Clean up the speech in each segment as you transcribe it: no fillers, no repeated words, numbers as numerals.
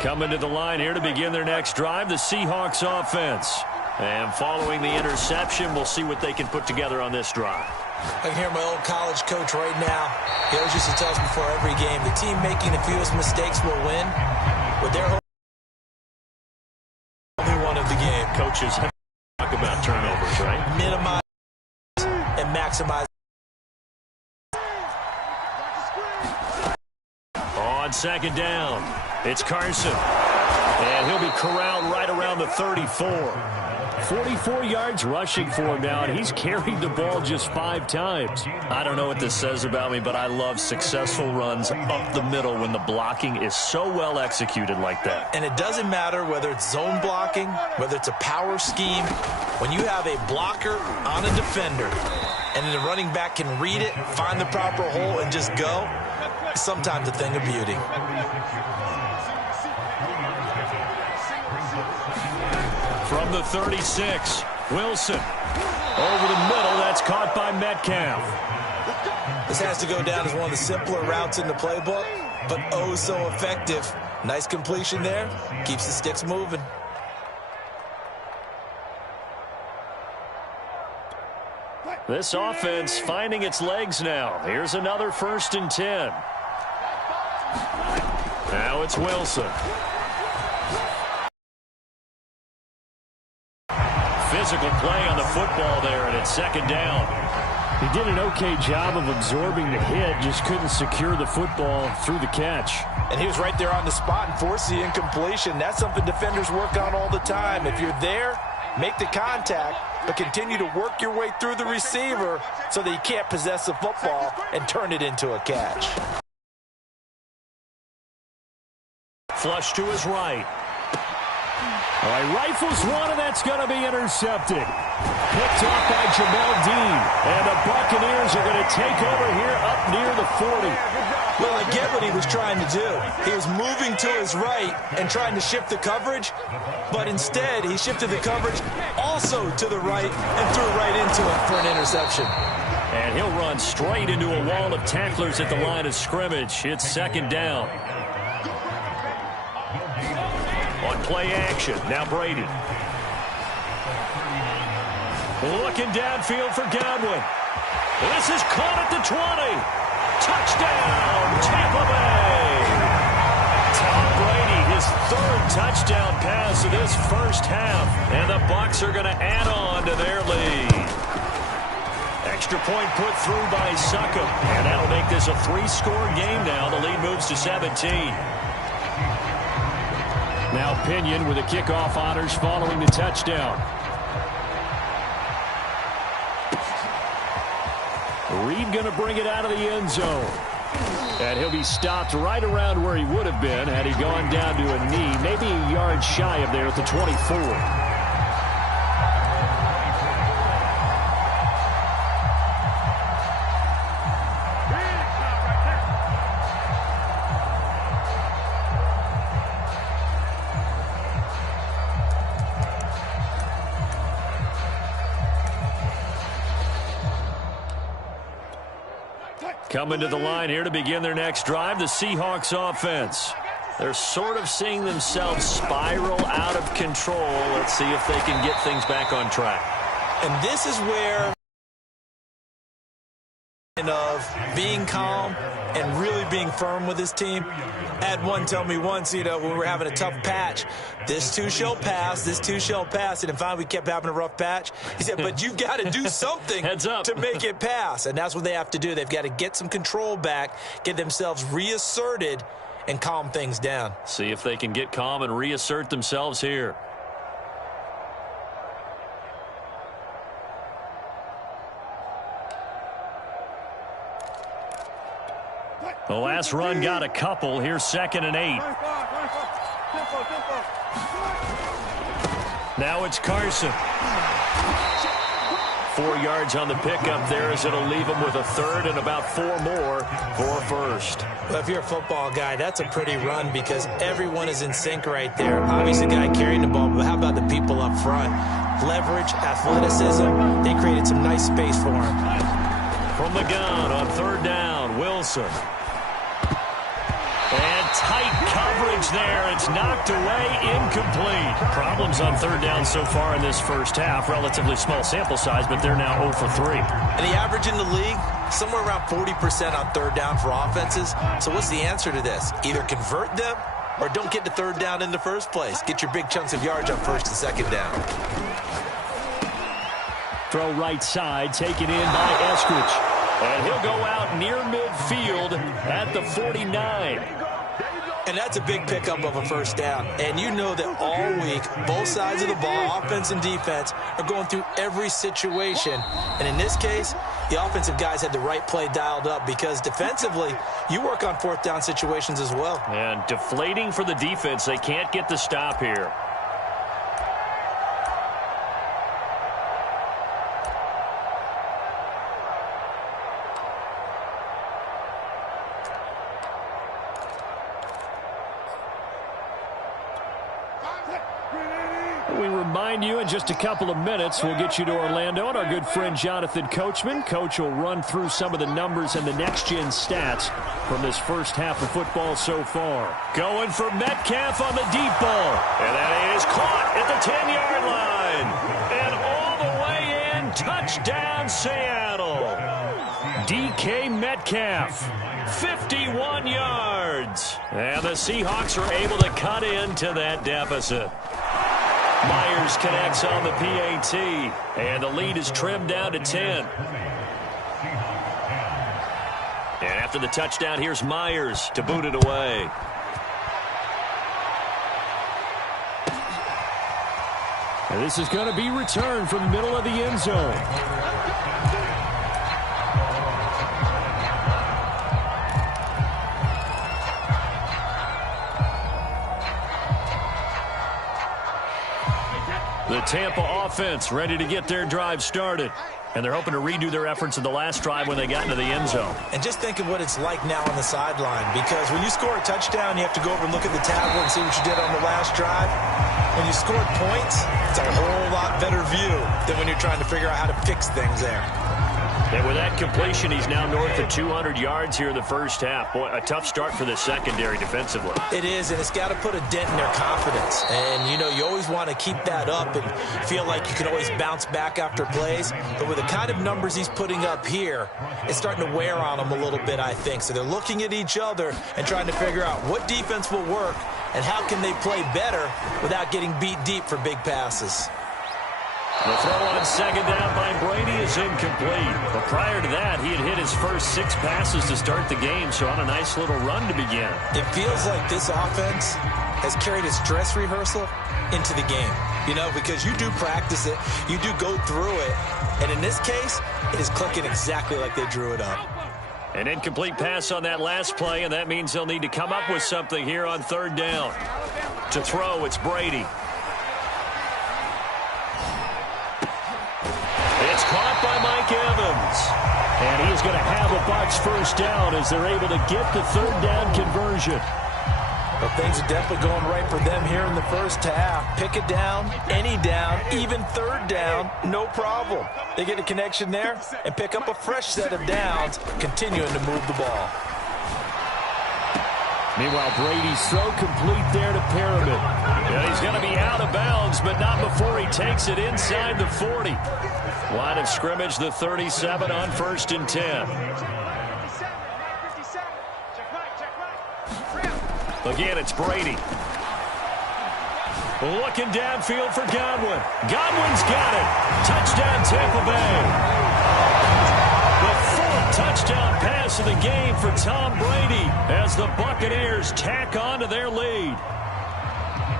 Coming to the line here to begin their next drive, the Seahawks offense. And following the interception, we'll see what they can put together on this drive. I can hear my old college coach right now. He always used to tell us before every game, the team making the fewest mistakes will win. With their only one of the game. Coaches talk about turnovers, right? Minimize and maximize. On second down, it's Carson. And he'll be corralled right around the 34. 44 yards rushing for him now, and he's carried the ball just 5 times. I don't know what this says about me, but I love successful runs up the middle when the blocking is so well executed like that. And it doesn't matter whether it's zone blocking, whether it's a power scheme. When you have a blocker on a defender, and then the running back can read it, find the proper hole, and just go, it's sometimes a thing of beauty. From the 36, Wilson. Over the middle, that's caught by Metcalf. This has to go down as one of the simpler routes in the playbook, but oh so effective. Nice completion there. Keeps the sticks moving. This offense finding its legs now. Here's another 1st and 10. Now it's Wilson. Physical play on the football there, and it's 2nd down. He did an okay job of absorbing the hit, just couldn't secure the football through the catch. And he was right there on the spot and forced the incompletion. That's something defenders work on all the time. If you're there, make the contact, but continue to work your way through the receiver so that you can't possess the football and turn it into a catch. Flush to his right. All right, rifles one, and that's going to be intercepted. Picked off by Jamel Dean. And the Buccaneers are going to take over here up near the 40. Well, I get what he was trying to do. He was moving to his right and trying to shift the coverage, but instead he shifted the coverage also to the right and threw right into it for an interception. And he'll run straight into a wall of tacklers at the line of scrimmage. It's 2nd down. On play action, now Brady. Looking downfield for Godwin. This is caught at the 20. Touchdown, Tampa Bay. Tom Brady, his 3rd touchdown pass of this first half. And the Bucs are going to add on to their lead. Extra point put through by Succop. And that'll make this a 3-score game now. The lead moves to 17. Now Pinion with the kickoff honors following the touchdown. Reed going to bring it out of the end zone. And he'll be stopped right around where he would have been had he gone down to a knee, maybe a yard shy of there at the 24. Coming to the line here to begin their next drive, the Seahawks offense. They're sort of seeing themselves spiral out of control. Let's see if they can get things back on track. And this is where of being calm and really being firm with his team. I had one tell me once, when we were having a tough patch, this too shall pass, this too shall pass. And finally we kept having a rough patch. He said, but you've got to do something Heads up. to make it pass. And that's what they have to do. They've got to get some control back, get themselves reasserted, and calm things down. See if they can get calm and reassert themselves here. The last run got a couple. Here's 2nd and 8. Now it's Carson. 4 yards on the pickup there as it'll leave him with a 3rd and about 4 more for a 1st. Well, if you're a football guy, that's a pretty run because everyone is in sync right there. Obviously, the guy carrying the ball, but how about the people up front? Leverage, athleticism, they created some nice space for him. From the gun on 3rd down, Wilson. And Tight coverage there. It's knocked away, incomplete. Problems on third down so far in this first half. Relatively small sample size, but they're now 0 for 3. And the average in the league, somewhere around 40% on third down for offenses. So what's the answer to this? Either convert them or don't get to third down in the first place. Get your big chunks of yards on first and second down. Throw right side, taken in by Eskridge. And he'll go out near midfield at the 49. And that's a big pickup of a first down. And you know that all week, both sides of the ball, offense and defense, are going through every situation. And in this case, the offensive guys had the right play dialed up because defensively, you work on fourth down situations as well. And deflating for the defense. They can't get the stop here. We remind you in just a couple of minutes, we'll get you to Orlando and our good friend Jonathan Coachman. Coach will run through some of the numbers and the next-gen stats from this first half of football so far. Going for Metcalf on the deep ball. And that is caught at the 10-yard line. And all the way in, touchdown Seattle. DK Metcalf, 51 yards. And the Seahawks are able to cut into that deficit. Myers connects on the PAT, and the lead is trimmed down to 10. And after the touchdown, here's Myers to boot it away. And this is going to be returned from the middle of the end zone. The Tampa offense ready to get their drive started. And they're hoping to redo their efforts in the last drive when they got into the end zone. And just think of what it's like now on the sideline. Because when you score a touchdown, you have to go over and look at the tablet and see what you did on the last drive. When you scored points, it's a whole lot better view than when you're trying to figure out how to fix things there. And with that completion, he's now north of 200 yards here in the first half. Boy, a tough start for the secondary defensively. It is, and it's got to put a dent in their confidence. And, you know, you always want to keep that up and feel like you can always bounce back after plays. But with the kind of numbers he's putting up here, it's starting to wear on them a little bit, I think. So they're looking at each other and trying to figure out what defense will work and how can they play better without getting beat deep for big passes. The throw on second down by Brady is incomplete. But prior to that, he had hit his first 6 passes to start the game, so on a nice little run to begin. It feels like this offense has carried its dress rehearsal into the game. You know, because you do practice it, you do go through it, and in this case, it is clicking exactly like they drew it up. An incomplete pass on that last play, and that means they'll need to come up with something here on third down. To throw, it's Brady. It's caught by Mike Evans. And he's going to have a Bucs first down as they're able to get the third down conversion. Well, things are definitely going right for them here in the first half. Pick it down, any down, even third down, no problem. They get a connection there and pick up a fresh set of downs, continuing to move the ball. Meanwhile, Brady's throw complete there to Perriman. And he's going to be out of bounds, but not before he takes it inside the 40. Line of scrimmage, the 37 on 1st and 10. Again, it's Brady. Looking downfield for Godwin. Godwin's got it. Touchdown, Tampa Bay. The 4th touchdown pass of the game for Tom Brady as the Buccaneers tack on to their lead.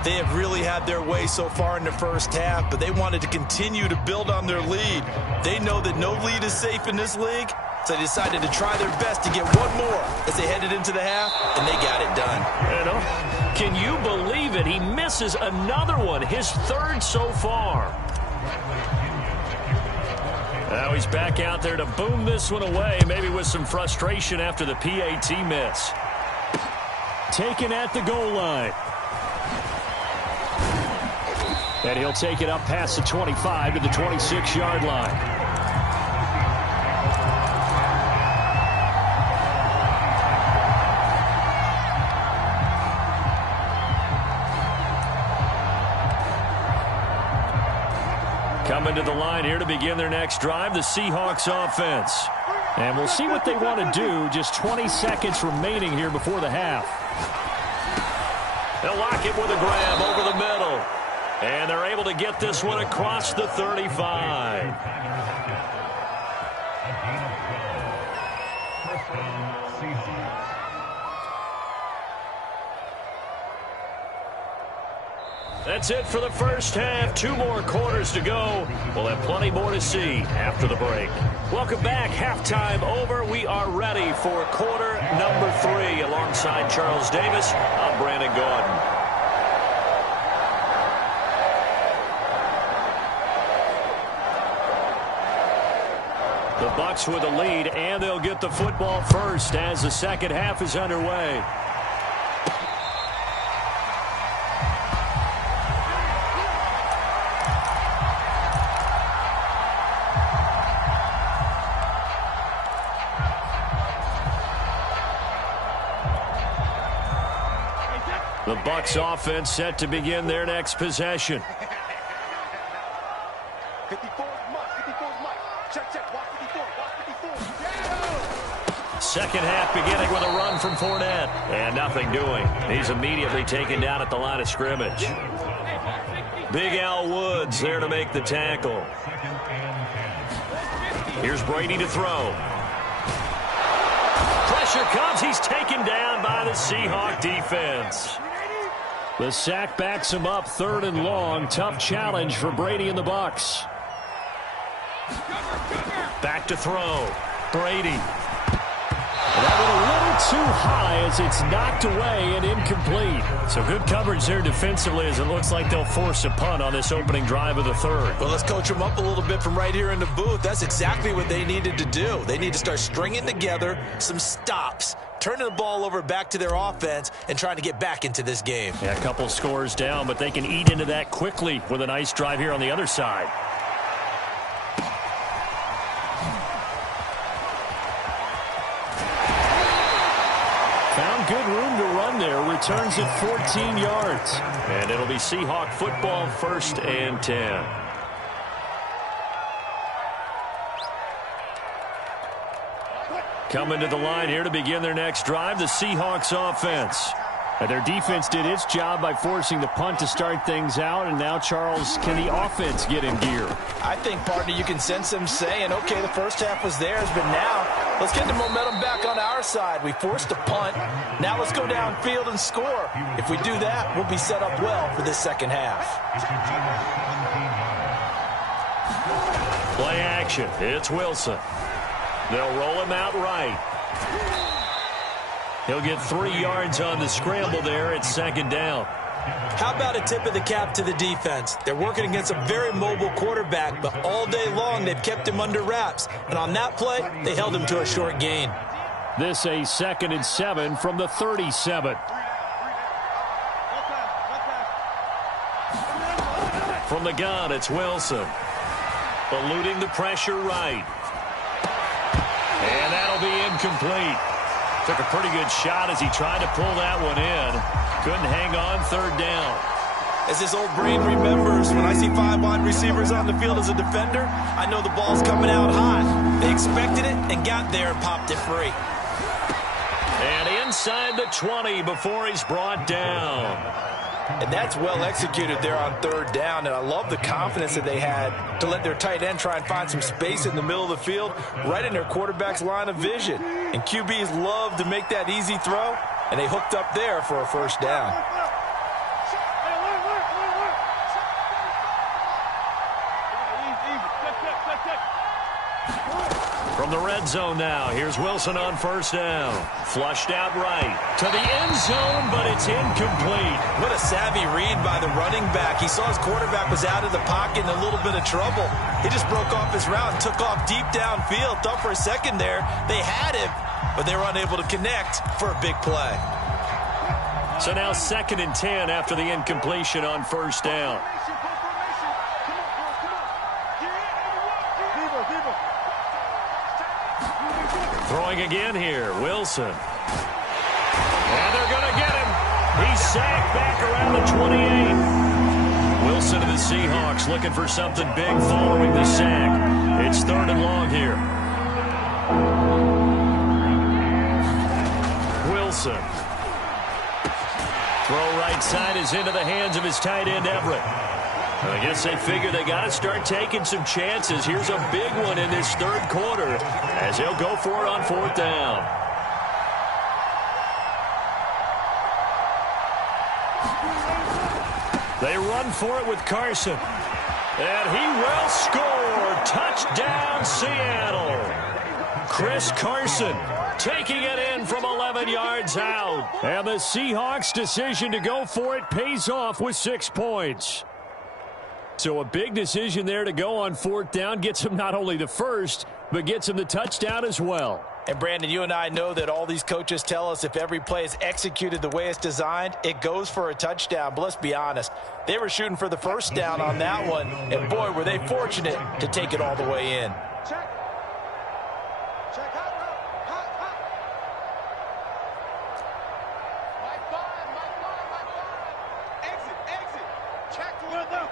They have really had their way so far in the first half, but they wanted to continue to build on their lead. They know that no lead is safe in this league, so they decided to try their best to get one more as they headed into the half, and they got it done. Can you believe it? He misses another one, his 3rd so far. Now he's back out there to boom this one away, maybe with some frustration after the PAT miss. Taken at the goal line. And he'll take it up past the 25 to the 26-yard line. Coming to the line here to begin their next drive, the Seahawks offense. And we'll see what they want to do. Just 20 seconds remaining here before the half. They'll lock it with a grab over the middle. And they're able to get this one across the 35. That's it for the first half. 2 more quarters to go. We'll have plenty more to see after the break. Welcome back. Halftime over. We are ready for quarter number 3. Alongside Charles Davis, I'm Brandon Gordon. The Bucs with a lead, and they'll get the football first as the second half is underway. The Bucs offense set to begin their next possession. 54 Mike. Check. Watch 54. Second half beginning with a run from Fournette. And nothing doing. He's immediately taken down at the line of scrimmage. Big Al Woods there to make the tackle. Here's Brady to throw. Pressure comes. He's taken down by the Seahawk defense. The sack backs him up, 3rd and long. Tough challenge for Brady and the Bucs. Back to throw. Brady. That went a little too high as it's knocked away and incomplete. So good coverage there defensively as it looks like they'll force a punt on this opening drive of the 3rd. Well, let's coach them up a little bit from right here in the booth. That's exactly what they needed to do. They need to start stringing together some stops, turning the ball over back to their offense and trying to get back into this game. Yeah, a couple scores down, but they can eat into that quickly with a nice drive here on the other side. Found good room to run there. Returns it 14 yards. And it'll be Seahawk football, 1st and 10. Coming to the line here to begin their next drive, the Seahawks offense. And their defense did its job by forcing the punt to start things out. And now, Charles, can the offense get in gear? I think, partner, you can sense them saying, okay, the first half was theirs, but now let's get the momentum back on our side. We forced a punt. Now let's go downfield and score. If we do that, we'll be set up well for this second half. Play action. It's Wilson. They'll roll him out right. He'll get 3 yards on the scramble there at 2nd down. How about a tip of the cap to the defense? They're working against a very mobile quarterback, but all day long they've kept him under wraps. And on that play, they held him to a short gain. This a 2nd and 7 from the 37. From the gun, it's Wilson. Eluding the pressure right. And that'll be incomplete. Took a pretty good shot as he tried to pull that one in. Couldn't hang on, 3rd down. As his old brain remembers, when I see 5 wide receivers on the field as a defender, I know the ball's coming out hot. They expected it and got there and popped it free. And inside the 20 before he's brought down. And that's well executed there on 3rd down. And I love the confidence that they had to let their tight end try and find some space in the middle of the field, right in their quarterback's line of vision. And QBs love to make that easy throw, and they hooked up there for a 1st down. From the red zone now, here's Wilson on 1st down. Flushed out right to the end zone, but it's incomplete. What a savvy read by the running back. He saw his quarterback was out of the pocket in a little bit of trouble. He just broke off his route and took off deep downfield. Thought for a second there they had him, but they were unable to connect for a big play. So now 2nd and 10 after the incompletion on 1st down. Throwing again here, Wilson. And they're going to get him. He's sacked back around the 28. Wilson of the Seahawks looking for something big following the sack. It's 3rd and long here. Wilson. Throw right side is into the hands of his tight end, Everett. I guess they figure they got to start taking some chances. Here's a big one in this 3rd quarter as he'll go for it on 4th down. They run for it with Carson. And he will score. Touchdown, Seattle. Chris Carson taking it in from 11 yards out. And the Seahawks' decision to go for it pays off with 6 points. So a big decision there to go on 4th down. Gets him not only the first, but gets him the touchdown as well. And, Brandon, you and I know that all these coaches tell us if every play is executed the way it's designed, it goes for a touchdown. But let's be honest, they were shooting for the first down on that one, and, boy, were they fortunate to take it all the way in. Check. Check. Hot. Exit. Check. Further.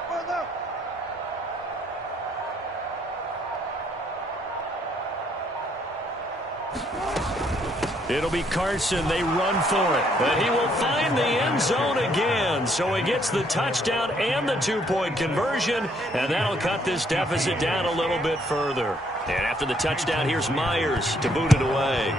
It'll be Carson. They run for it. And he will find the end zone again. So he gets the touchdown and the 2-point conversion. And that'll cut this deficit down a little bit further. And after the touchdown, here's Myers to boot it away.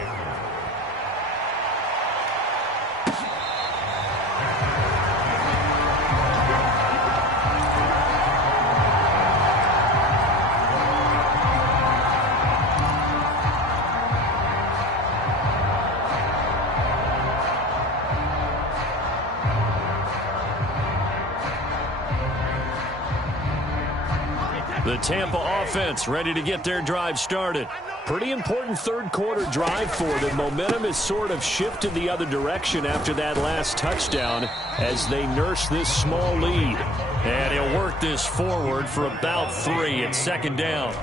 The Tampa offense ready to get their drive started. Pretty important 3rd quarter drive for them. Momentum has sort of shifted the other direction after that last touchdown as they nurse this small lead. And he'll work this forward for about 3 at 2nd down.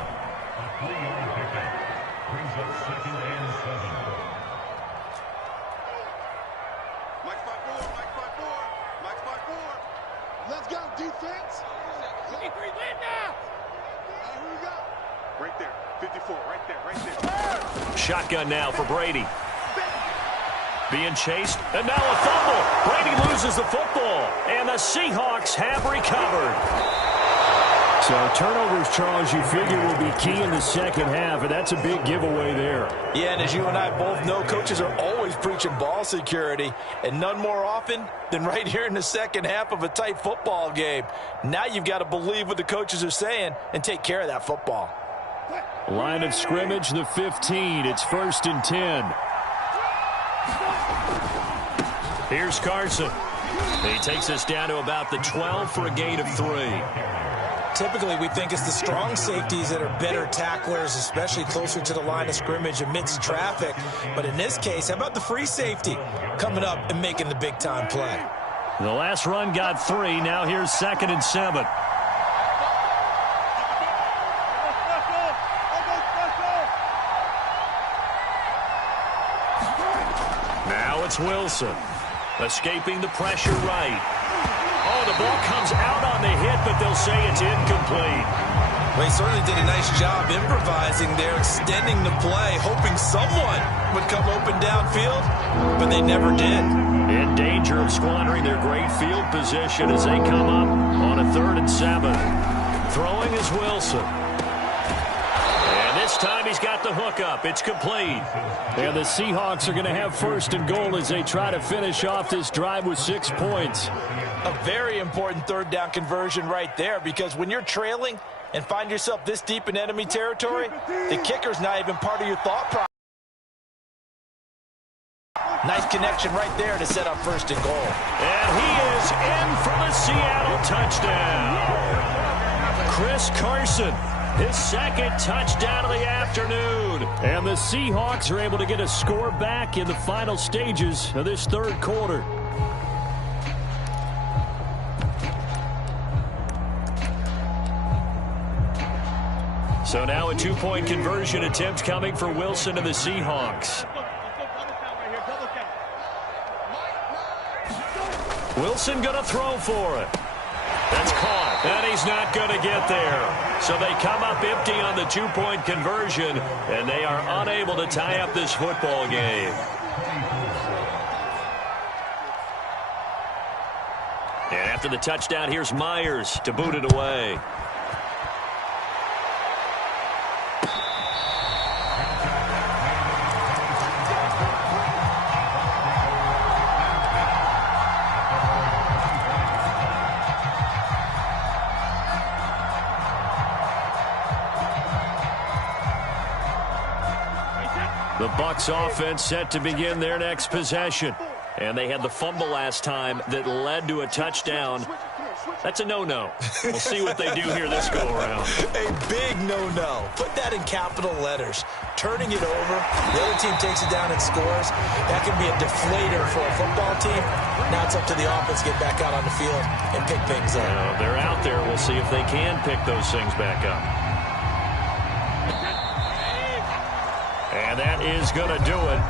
Let's go, defense. Right there, 54, right there. Shotgun now for Brady. Being chased, and now a fumble. Brady loses the football, and the Seahawks have recovered. So turnovers, Charles, you figure will be key in the 2nd half, and that's a big giveaway there. Yeah, and as you and I both know, coaches are always preaching ball security, and none more often than right here in the 2nd half of a tight football game. Now you've got to believe what the coaches are saying and take care of that football. Line of scrimmage, the 15. It's 1st and 10. Here's Carson. He takes us down to about the 12 for a gain of 3. Typically, we think it's the strong safeties that are better tacklers, especially closer to the line of scrimmage amidst traffic. But in this case, how about the free safety coming up and making the big-time play? The last run got 3. Now here's 2nd and 7. Now it's Wilson. Escaping the pressure right. Oh, the ball comes out on the hit, but they'll say it's incomplete. Well, he certainly did a nice job improvising there, extending the play, hoping someone would come open downfield, but they never did. In danger of squandering their great field position as they come up on a 3rd and 7. Throwing is Wilson. And this time he's got the hook up. It's complete. And the Seahawks are going to have 1st and goal as they try to finish off this drive with 6 points. A very important 3rd down conversion right there, because when you're trailing and find yourself this deep in enemy territory, the kicker's not even part of your thought process. Nice connection right there to set up 1st and goal. And he is in for the Seattle touchdown. Chris Carson, his 2nd touchdown of the afternoon. And the Seahawks are able to get a score back in the final stages of this 3rd quarter. So now a 2-point conversion attempt coming for Wilson and the Seahawks. Wilson going to throw for it. That's caught. And he's not going to get there. So they come up empty on the two-point conversion, and they are unable to tie up this football game. And after the touchdown, here's Myers to boot it away. The Bucs offense set to begin their next possession. And they had the fumble last time that led to a touchdown. That's a no-no. We'll see what they do here this go-around. A big no-no. Put that in capital letters. Turning it over, the other team takes it down and scores. That can be a deflator for a football team. Now it's up to the offense to get back out on the field and pick things up. They're out there. We'll see if they can pick those things back up. And that is going to do it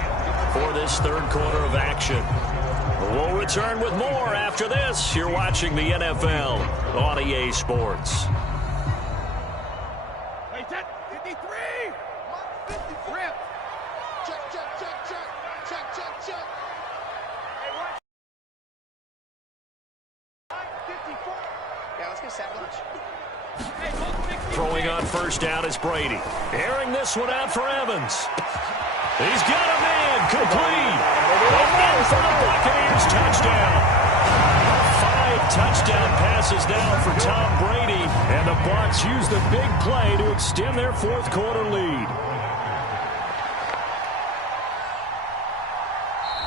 for this third quarter of action. We'll return with more after this. You're watching the NFL on EA Sports. Throwing on first down is Brady. Airing this one out for Evans. He's got a man complete. In for the Buccaneers touchdown. 5 touchdown passes now for Tom Brady. And the Bucs use the big play to extend their fourth quarter lead.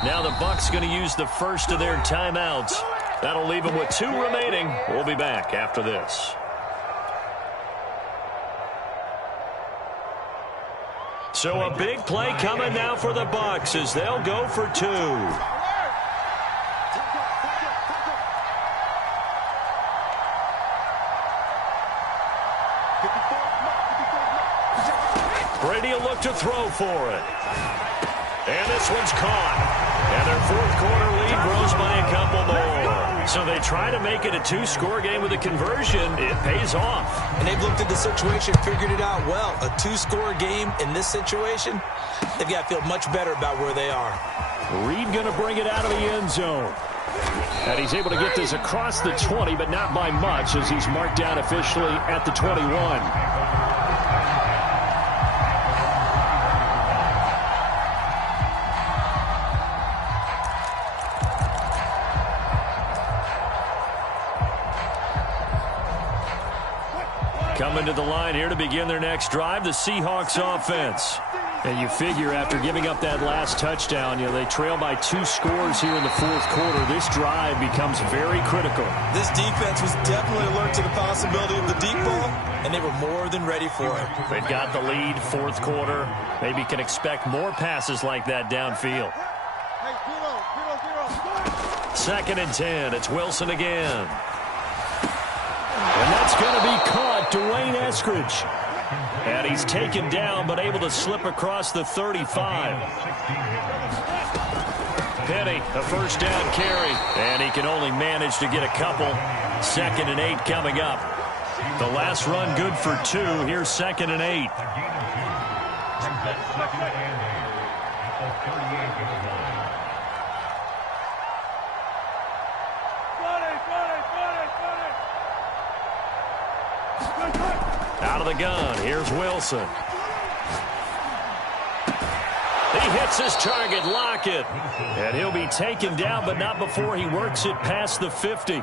Now the Bucs going to use the first of their timeouts. That'll leave them with 2 remaining. We'll be back after this. So a big play coming now for the Bucs as they'll go for 2. Brady will look to throw for it. And this one's caught. And their fourth quarter lead grows by a couple more. So they try to make it a 2-score game with a conversion. It pays off. And they've looked at the situation, figured it out well. A 2-score game in this situation, they've got to feel much better about where they are. Reed going to bring it out of the end zone. And he's able to get this across the 20, but not by much as he's marked down officially at the 21. Coming to the line here to begin their next drive, the Seahawks offense. And you figure after giving up that last touchdown, they trail by 2 scores here in the fourth quarter. This drive becomes very critical. This defense was definitely alert to the possibility of the deep ball, and they were more than ready for it. They've got the lead, fourth quarter. Maybe can expect more passes like that downfield. 2nd and 10. It's Wilson again. And that's going to be caught, Dwayne Eskridge. And he's taken down, but able to slip across the 35. Penny, a first down carry. And he can only manage to get a couple. 2nd and 8 coming up. The last run good for 2. Here's 2nd and 8. Out of the gun, here's Wilson. He hits his target, Lockett. And he'll be taken down, but not before he works it past the 50.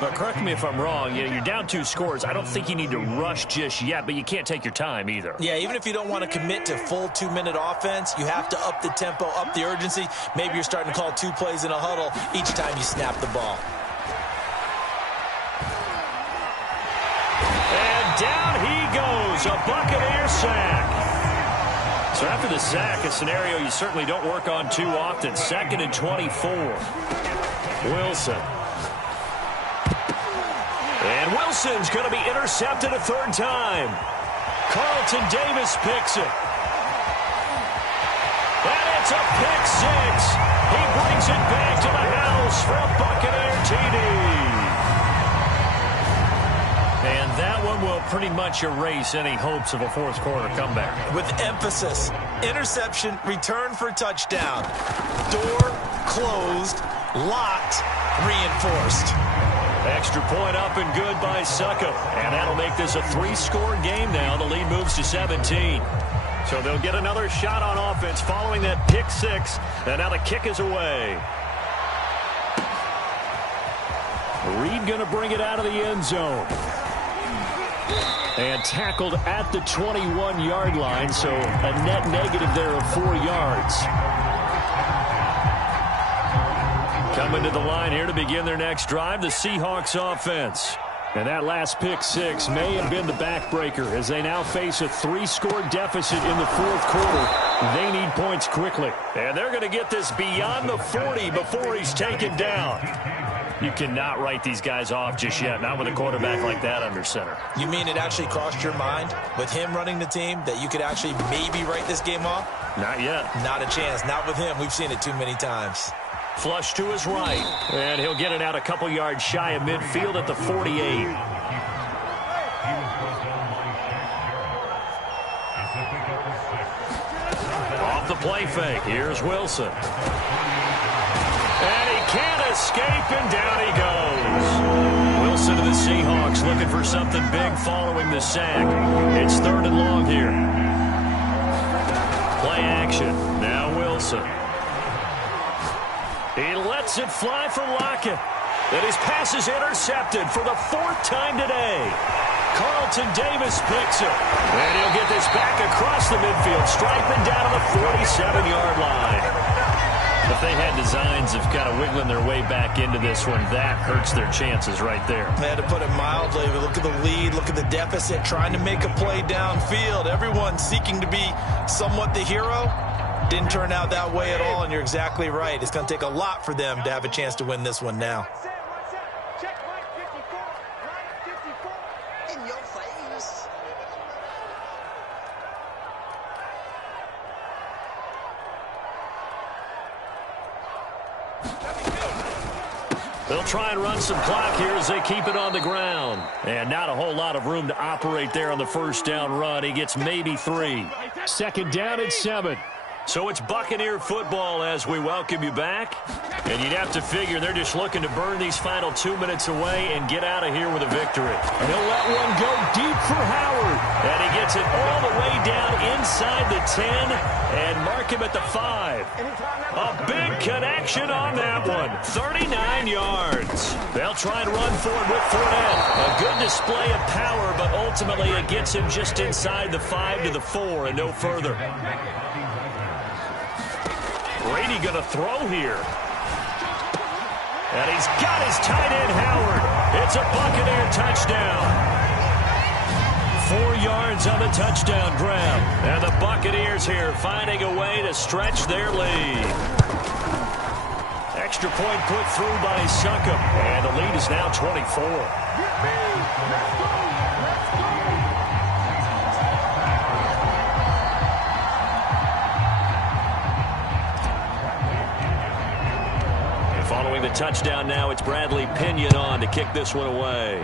But correct me if I'm wrong, you're down 2 scores. I don't think you need to rush just yet, but you can't take your time either. Yeah, even if you don't want to commit to full 2-minute offense, you have to up the tempo, up the urgency. Maybe you're starting to call 2 plays in a huddle each time you snap the ball. Down he goes, a Buccaneer sack. So after the sack, a scenario you certainly don't work on too often. 2nd and 24. Wilson. And Wilson's going to be intercepted a 3rd time. Carlton Davis picks it. And it's a pick 6. He brings it back to the house for a Buccaneer TD. And that one will pretty much erase any hopes of a fourth quarter comeback. With emphasis, interception, return for touchdown. Door closed, locked, reinforced. Extra point up and good by Suckup. And that'll make this a 3-score game now. The lead moves to 17. So they'll get another shot on offense following that pick six. And now the kick is away. Reed going to bring it out of the end zone. And tackled at the 21-yard line, so a net negative there of 4 yards. Coming to the line here to begin their next drive, the Seahawks offense. And that last pick six may have been the backbreaker as they now face a 3-score deficit in the fourth quarter. They need points quickly. And they're going to get this beyond the 40 before he's taken down. You cannot write these guys off just yet, not with a quarterback like that under center. You mean it actually crossed your mind with him running the team that you could actually maybe write this game off? Not yet. Not a chance. Not with him. We've seen it too many times. Flush to his right. And he'll get it out a couple yards shy of midfield at the 48. Off the play fake. Here's Wilson. And he can't escape, and down he goes. Wilson to the Seahawks looking for something big following the sack. It's 3rd and long here. Play action. Now Wilson. He lets it fly for Lockett. And his pass is intercepted for the 4th time today. Carlton Davis picks it. And he'll get this back across the midfield, striping down to the 47-yard line. If they had designs of kind of wiggling their way back into this one, that hurts their chances right there. They had to put it mildly. Look at the lead. Look at the deficit. Trying to make a play downfield. Everyone seeking to be somewhat the hero. Didn't turn out that way at all, and you're exactly right. It's going to take a lot for them to have a chance to win this one now. Check line 54. Line 54. In your face. They'll try and run some clock here as they keep it on the ground. And not a whole lot of room to operate there on the first down run. He gets maybe 3. 2nd down and 7. So it's Buccaneer football as we welcome you back. And you'd have to figure they're just looking to burn these final 2 minutes away and get out of here with a victory. And he'll let one go deep for Howard. And he gets it all the way down inside the 10 and mark him at the 5. A big connection on that one. 39 yards. They'll try and run for it with Fournette. A good display of power, but ultimately it gets him just inside the 5 to the 4 and no further. Brady going to throw here. And he's got his tight end, Howard. It's a Buccaneer touchdown. 4 yards on the touchdown grab. And the Buccaneers here finding a way to stretch their lead. Extra point put through by Suckup. And the lead is now 24. Following the touchdown now, it's Bradley Pinion on to kick this one away.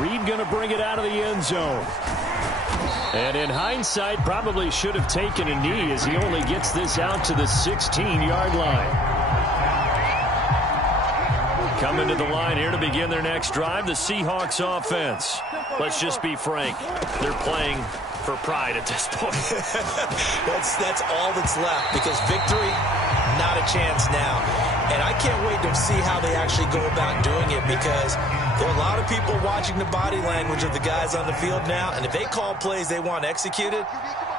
Reed going to bring it out of the end zone. And in hindsight, probably should have taken a knee as he only gets this out to the 16-yard line. Coming to the line here to begin their next drive, the Seahawks offense. Let's just be frank. They're playing for pride at this point. that's all that's left, because victory, not a chance now. And I can't wait to see how they actually go about doing it, because there are a lot of people watching the body language of the guys on the field now, and if they call plays they want executed,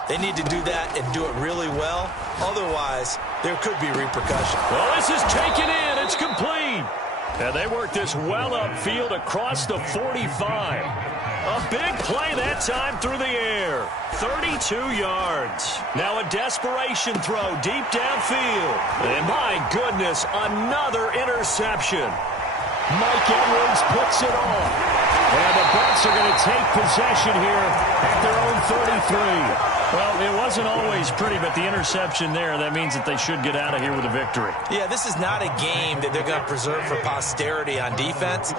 they need to do that and do it really well. Otherwise, there could be repercussions. Well, this is taken in. It's complete. And they work this well upfield across the 45. A big play that time through the air. 32 yards. Now a desperation throw deep downfield. And my goodness, another interception. Mike Edwards puts it on. And the Bucs are going to take possession here at their own 33. Well, it wasn't always pretty, but the interception there, that means that they should get out of here with a victory. Yeah, this is not a game that they're going to preserve for posterity on defense,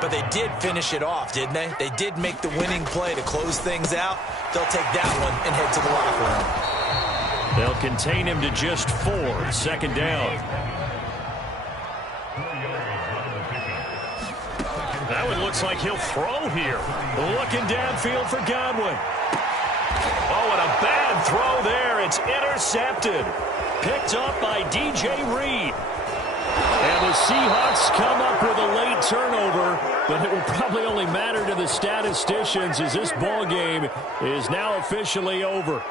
but they did finish it off, didn't they? They did make the winning play to close things out. They'll take that one and head to the locker room. They'll contain him to just 4. Second down. That one looks like he'll throw here. Looking downfield for Godwin. Oh, and a bad throw there. It's intercepted. Picked up by DJ Reed. And the Seahawks come up with a late turnover, but it will probably only matter to the statisticians as this ball game is now officially over.